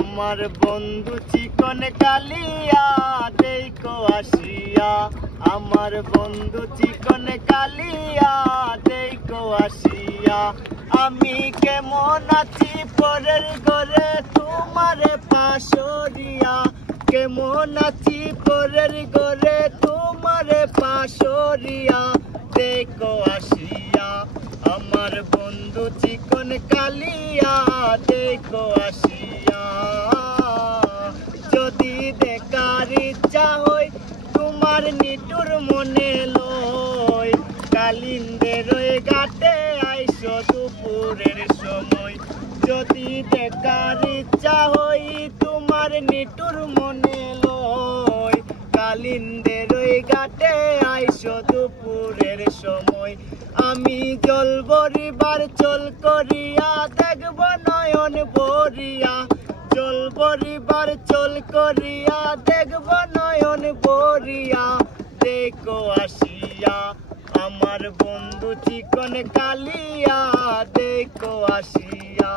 আমার বন্ধু চিকন কালিয়া দেখো আসিয়া, আমার বন্ধু চিকন কালিয়া দেখো আসিয়া। আমি কেমন আছি পরের ঘরে তোমারে পাশরিয়া, কেমন আছি পরের ঘরে তোমারে পাশরিয়া দেখো আসিয়া। আমার বন্ধু চিকন কালিয়া দেখো আসিয়া। যদি দেখার ইচ্ছা হয় তোমার নিটুর মনে লয়, কালিন্দের ঘাটে আইসো দুপুরের সময়। যদি দেখার ইচ্ছা হয় তোমার নিটুর মনে লয়, কালিন্দের ঘাটে আইসো দুপুরের সময়। আমি জল ভরিবার চল করিয়া দেখব নয়ন ভরিয়া, জল ভরিবার চল করিয়া দেখব নয়ন ভরিয়া দেখো আসিয়া। আমার বন্ধু চিকন কালিয়া দেখো আসিয়া।